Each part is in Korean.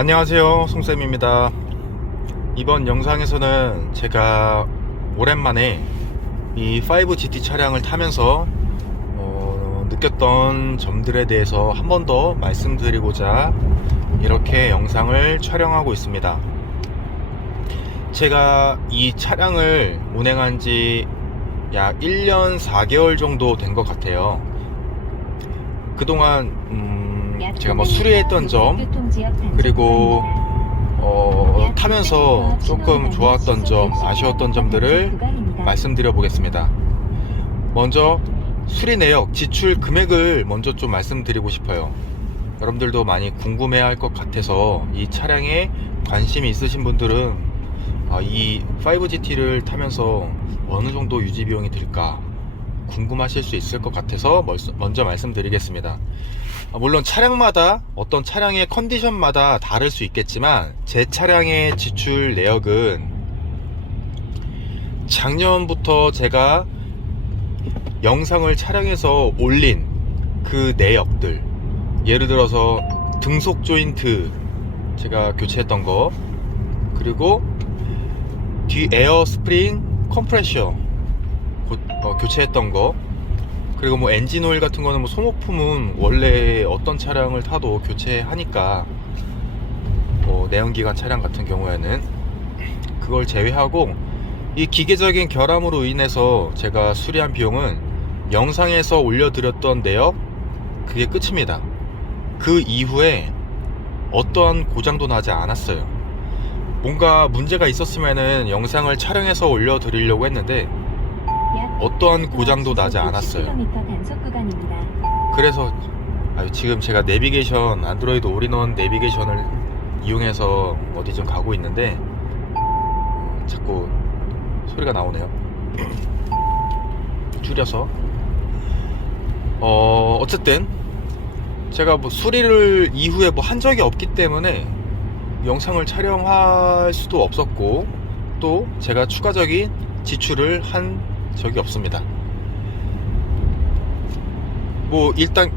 안녕하세요, 송쌤입니다. 이번 영상에서는 제가 오랜만에 이 5GT 차량을 타면서 느꼈던 점들에 대해서 한 번 더 말씀드리고자 이렇게 영상을 촬영하고 있습니다. 제가 이 차량을 운행한 지 약 1년 4개월 정도 된 것 같아요. 그동안 제가 뭐 수리했던 점, 그리고 타면서 조금 좋았던 점, 아쉬웠던 점들을 말씀드려 보겠습니다. 먼저 수리 내역, 지출 금액을 먼저 좀 말씀드리고 싶어요. 여러분들도 많이 궁금해 할 것 같아서 이 차량에 관심이 있으신 분들은 이 5GT를 타면서 어느 정도 유지 비용이 들까 궁금하실 수 있을 것 같아서 먼저 말씀드리겠습니다. 물론 차량마다 어떤 차량의 컨디션마다 다를 수 있겠지만 제 차량의 지출 내역은 작년부터 제가 영상을 촬영해서 올린 그 내역들, 예를 들어서 등속 조인트 제가 교체했던 거, 그리고 뒤 에어 스프링 컴프레셔 교체했던 거, 그리고 뭐 엔진 오일 같은 거는 뭐 소모품은 원래 어떤 차량을 타도 교체하니까, 뭐 내연기관 차량 같은 경우에는 그걸 제외하고 이 기계적인 결함으로 인해서 제가 수리한 비용은 영상에서 올려드렸던 내역, 그게 끝입니다. 그 이후에 어떠한 고장도 나지 않았어요. 뭔가 문제가 있었으면은 영상을 촬영해서 올려드리려고 했는데 어떠한 고장도 나지 않았어요. 그래서 지금 제가 내비게이션, 안드로이드 올인원 내비게이션을 이용해서 어디 좀 가고 있는데 자꾸 소리가 나오네요. 줄여서 어쨌든 제가 뭐 수리를 이후에 뭐 한 적이 없기 때문에 영상을 촬영할 수도 없었고, 또 제가 추가적인 지출을 한 적이 없습니다. 뭐 일단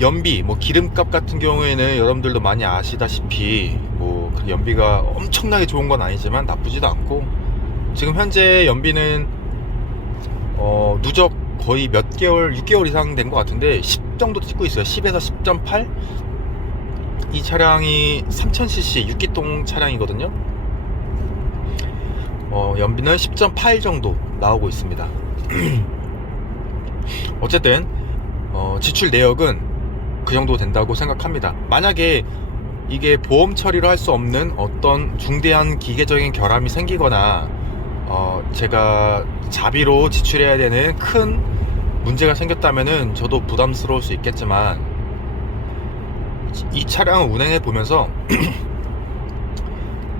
연비, 뭐 기름값 같은 경우에는 여러분들도 많이 아시다시피 뭐 연비가 엄청나게 좋은 건 아니지만 나쁘지도 않고, 지금 현재 연비는 누적 거의 몇 개월, 6개월 이상 된 것 같은데 10 정도 찍고 있어요. 10에서 10.8. 이 차량이 3000cc 6기통 차량이거든요. 연비는 10.8 정도 나오고 있습니다. 어쨌든 지출 내역은 그 정도 된다고 생각합니다. 만약에 이게 보험 처리를 할 수 없는 어떤 중대한 기계적인 결함이 생기거나 제가 자비로 지출해야 되는 큰 문제가 생겼다면은 저도 부담스러울 수 있겠지만, 이 차량을 운행해 보면서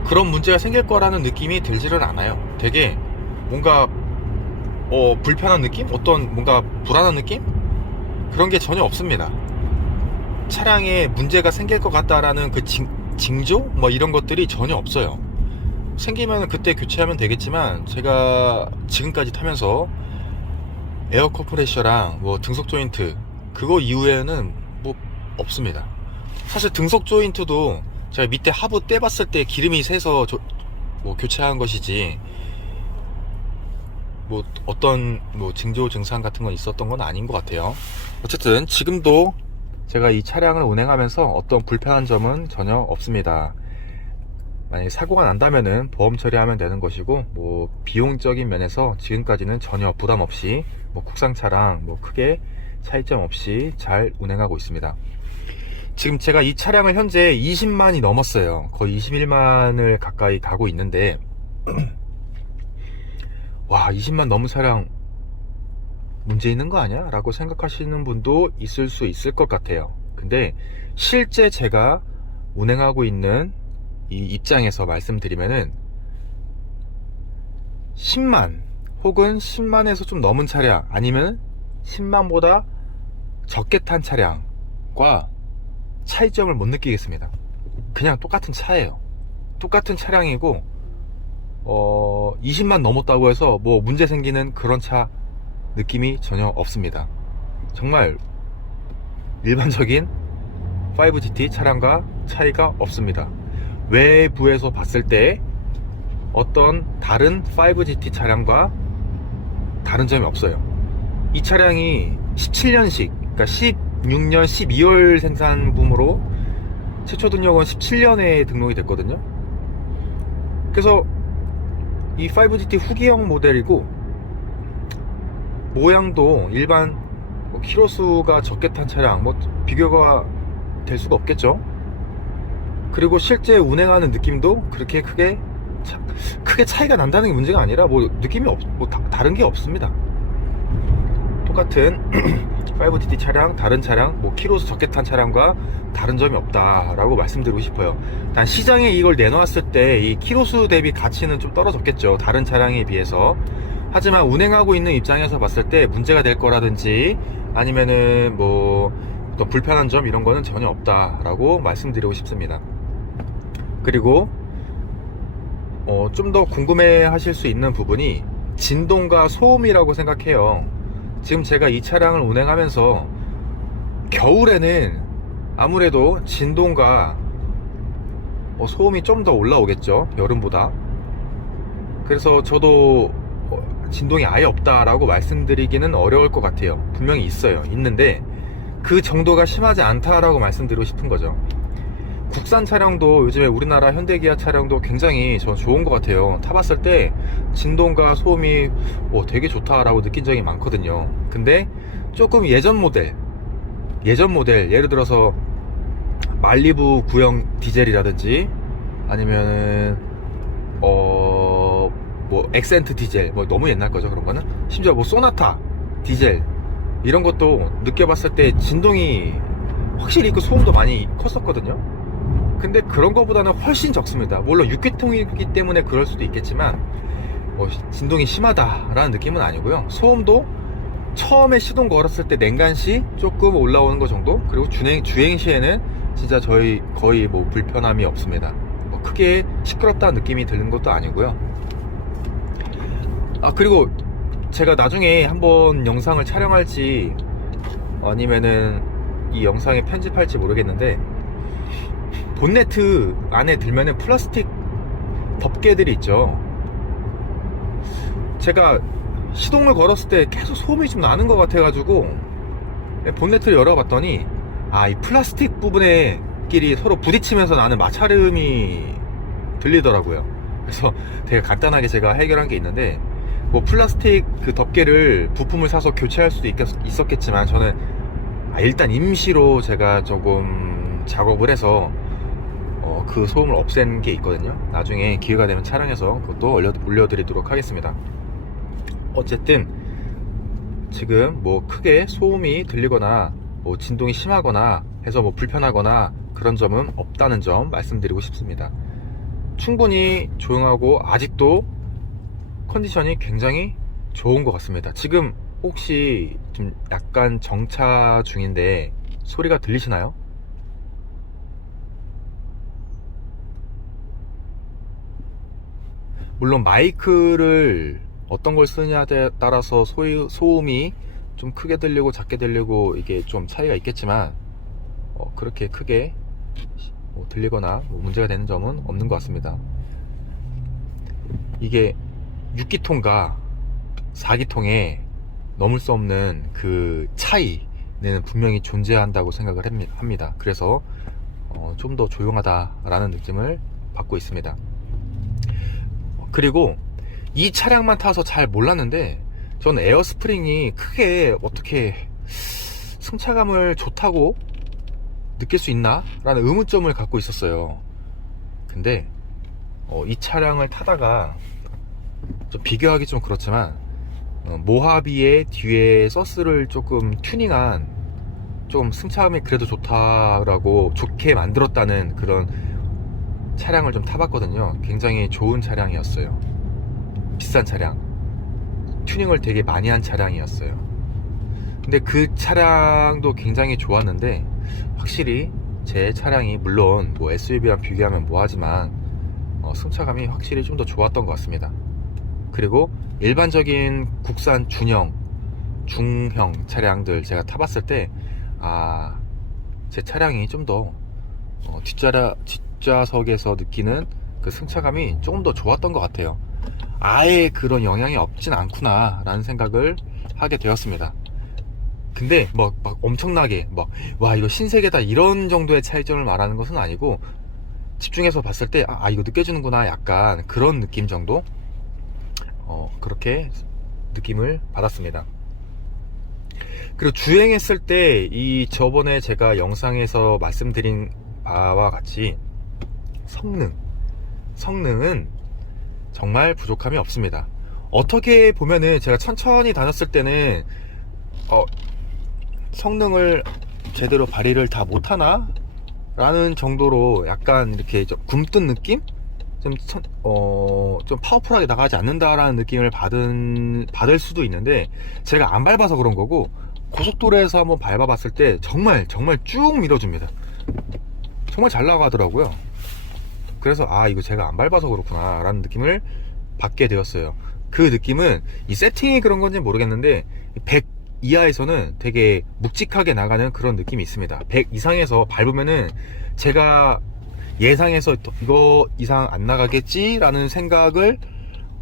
그런 문제가 생길 거라는 느낌이 들지는 않아요. 되게 뭔가 불편한 느낌? 어떤 뭔가 불안한 느낌? 그런 게 전혀 없습니다. 차량에 문제가 생길 것 같다라는 그 징조? 뭐 이런 것들이 전혀 없어요. 생기면 그때 교체하면 되겠지만, 제가 지금까지 타면서 에어 컴프레셔랑 뭐 등속 조인트, 그거 이후에는 뭐 없습니다. 사실 등속 조인트도 제가 밑에 하부 떼봤을 때 기름이 새서 뭐 교체한 것이지, 뭐 어떤 뭐 징조 증상 같은 건 있었던 건 아닌 것 같아요. 어쨌든 지금도 제가 이 차량을 운행하면서 어떤 불편한 점은 전혀 없습니다. 만약에 사고가 난다면은 보험 처리하면 되는 것이고, 뭐 비용적인 면에서 지금까지는 전혀 부담 없이 뭐 국산 차량 뭐 크게 차이점 없이 잘 운행하고 있습니다. 지금 제가 이 차량을 현재 20만이 넘었어요. 거의 21만을 가까이 가고 있는데 와, 20만 넘은 차량 문제 있는 거 아니야? 라고 생각하시는 분도 있을 수 있을 것 같아요. 근데 실제 제가 운행하고 있는 이 입장에서 말씀드리면은 10만 혹은 10만에서 좀 넘은 차량, 아니면 10만보다 적게 탄 차량과 차이점을 못 느끼겠습니다. 그냥 똑같은 차예요. 똑같은 차량이고 20만 넘었다고 해서 뭐 문제 생기는 그런 차 느낌이 전혀 없습니다. 정말 일반적인 5GT 차량과 차이가 없습니다. 외부에서 봤을 때 어떤 다른 5GT 차량과 다른 점이 없어요. 이 차량이 17년식, 그러니까 16년 12월 생산분으로 최초 등록은 17년에 등록이 됐거든요. 그래서 이 5GT 후기형 모델이고, 모양도 일반 키로수가 적게 탄 차량 비교가 될 수가 없겠죠. 그리고 실제 운행하는 느낌도 그렇게 크게 차이가 난다는 게 문제가 아니라 느낌이 다른 게 없습니다. 똑같은 5GT 차량, 다른 차량, 키로수 적게 탄 차량과 다른 점이 없다라고 말씀드리고 싶어요. 단 시장에 이걸 내놓았을 때 이 키로수 대비 가치는 좀 떨어졌겠죠, 다른 차량에 비해서. 하지만 운행하고 있는 입장에서 봤을 때 문제가 될 거라든지 아니면은 어떤 불편한 점 이런 거는 전혀 없다라고 말씀드리고 싶습니다. 그리고 좀 더 궁금해 하실 수 있는 부분이 진동과 소음이라고 생각해요. 지금 제가 이 차량을 운행하면서 겨울에는 아무래도 진동과 소음이 좀 더 올라오겠죠, 여름보다. 그래서 저도 진동이 아예 없다라고 말씀드리기는 어려울 것 같아요. 분명히 있는데 그 정도가 심하지 않다라고 말씀드리고 싶은 거죠. 국산 차량도 요즘에 우리나라 현대기아 차량도 굉장히 저 좋은 것 같아요. 타봤을 때 진동과 소음이 되게 좋다라고 느낀 적이 많거든요. 근데 조금 예전 모델 예를 들어서 말리부 구형 디젤이라든지 아니면은 엑센트 디젤, 너무 옛날 거죠 그런 거는. 심지어 소나타 디젤 이런 것도 느껴봤을 때 진동이 확실히 있고 소음도 많이 컸었거든요. 근데 그런 거보다는 훨씬 적습니다. 물론 6기통이기 때문에 그럴 수도 있겠지만 진동이 심하다라는 느낌은 아니고요. 소음도 처음에 시동 걸었을 때 냉간시 조금 올라오는 거 정도. 그리고 주행 시에는 진짜 저희 거의 불편함이 없습니다. 크게 시끄럽다는 느낌이 드는 것도 아니고요. 그리고 제가 나중에 한번 영상을 촬영할지 아니면은 이 영상에 편집할지 모르겠는데, 본네트 안에 들면은 플라스틱 덮개들이 있죠. 제가 시동을 걸었을 때 계속 소음이 좀 나는 것 같아가지고 본네트를 열어봤더니 이 플라스틱 부분에 끼리 서로 부딪히면서 나는 마찰음이 들리더라고요. 그래서 되게 간단하게 제가 해결한 게 있는데, 플라스틱 그 덮개를 부품을 사서 교체할 수도 있었겠지만 저는 일단 임시로 제가 조금 작업을 해서 그 소음을 없앤 게 있거든요. 나중에 기회가 되면 촬영해서 그것도 올려드리도록 하겠습니다. 어쨌든 지금 크게 소음이 들리거나 진동이 심하거나 해서 불편하거나 그런 점은 없다는 점 말씀드리고 싶습니다. 충분히 조용하고 아직도 컨디션이 굉장히 좋은 것 같습니다. 지금 혹시 좀 약간 정차 중인데 소리가 들리시나요? 물론 마이크를 어떤 걸 쓰느냐에 따라서 소음이 좀 크게 들리고 작게 들리고 이게 좀 차이가 있겠지만 그렇게 크게 들리거나 문제가 되는 점은 없는 것 같습니다. 이게 6기통과 4기통에 넘을 수 없는 그 차이는 분명히 존재한다고 생각을 합니다. 그래서 좀 더 조용하다라는 느낌을 받고 있습니다. 그리고 이 차량만 타서 잘 몰랐는데 저는 에어스프링이 크게 어떻게 승차감을 좋다고 느낄 수 있나? 라는 의문점을 갖고 있었어요. 근데 이 차량을 타다가 좀 비교하기 좀 그렇지만 모하비의 뒤에 서스를 조금 튜닝한 좀 승차감이 그래도 좋다라고 좋게 만들었다는 그런 차량을 좀 타봤거든요. 굉장히 좋은 차량이었어요. 비싼 차량, 튜닝을 되게 많이 한 차량이었어요. 근데 그 차량도 굉장히 좋았는데 확실히 제 차량이 물론 SUV랑 비교하면 뭐하지만 승차감이 확실히 좀 더 좋았던 것 같습니다. 그리고 일반적인 국산 중형 차량들 제가 타봤을 때 제 차량이 좀 더 뒷좌석에서 느끼는 그 승차감이 조금 더 좋았던 것 같아요. 아예 그런 영향이 없진 않구나 라는 생각을 하게 되었습니다. 근데 막 엄청나게 와 이거 신세계다 이런 정도의 차이점을 말하는 것은 아니고, 집중해서 봤을 때 이거 느껴지는구나 약간 그런 느낌 정도, 그렇게 느낌을 받았습니다. 그리고 주행했을 때 이 저번에 제가 영상에서 말씀드린 바와 같이 성능은 정말 부족함이 없습니다. 어떻게 보면은 제가 천천히 다녔을 때는 성능을 제대로 발휘를 다 못하나? 라는 정도로 약간 이렇게 좀 굼뜬 느낌? 좀 파워풀하게 나가지 않는다라는 느낌을 받을 수도 있는데, 제가 안 밟아서 그런 거고, 고속도로에서 한번 밟아봤을 때 정말 쭉 밀어줍니다. 정말 잘 나가더라고요. 그래서 이거 제가 안 밟아서 그렇구나 라는 느낌을 받게 되었어요. 그 느낌은 이 세팅이 그런 건지 모르겠는데 100 이하에서는 되게 묵직하게 나가는 그런 느낌이 있습니다. 100 이상에서 밟으면은 제가 예상해서 이거 이상 안 나가겠지 라는 생각을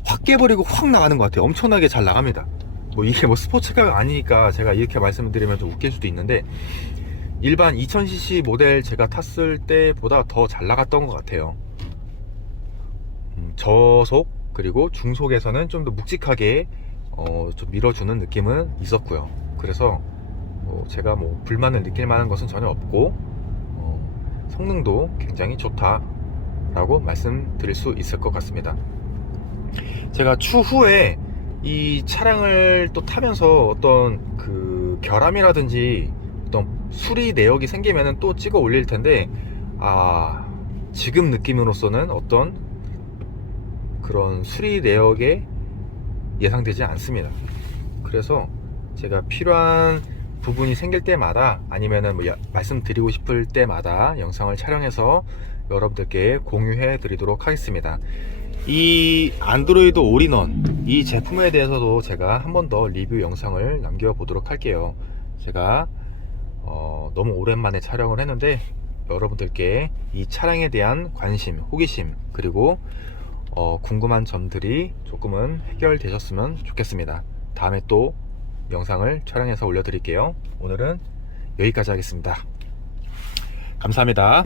확 깨버리고 확 나가는 것 같아요. 엄청나게 잘 나갑니다. 이게 스포츠카가 아니니까 제가 이렇게 말씀드리면 좀 웃길 수도 있는데, 일반 2000cc 모델 제가 탔을 때보다 더 잘 나갔던 것 같아요. 저속 그리고 중속에서는 좀 더 묵직하게 좀 밀어주는 느낌은 있었고요. 그래서 제가 불만을 느낄 만한 것은 전혀 없고, 성능도 굉장히 좋다라고 말씀드릴 수 있을 것 같습니다. 제가 추후에 이 차량을 또 타면서 어떤 그 결함이라든지 어떤 수리 내역이 생기면은 또 찍어 올릴 텐데, 지금 느낌으로서는 어떤 그런 수리 내역에 예상되지 않습니다. 그래서 제가 필요한 부분이 생길 때마다 아니면은 말씀드리고 싶을 때마다 영상을 촬영해서 여러분들께 공유해 드리도록 하겠습니다. 이 안드로이드 올인원 이 제품에 대해서도 제가 한 번 더 리뷰 영상을 남겨 보도록 할게요. 제가 너무 오랜만에 촬영을 했는데 여러분들께 이 차량에 대한 관심, 호기심, 그리고 궁금한 점들이 조금은 해결되셨으면 좋겠습니다. 다음에 또 영상을 촬영해서 올려드릴게요. 오늘은 여기까지 하겠습니다. 감사합니다.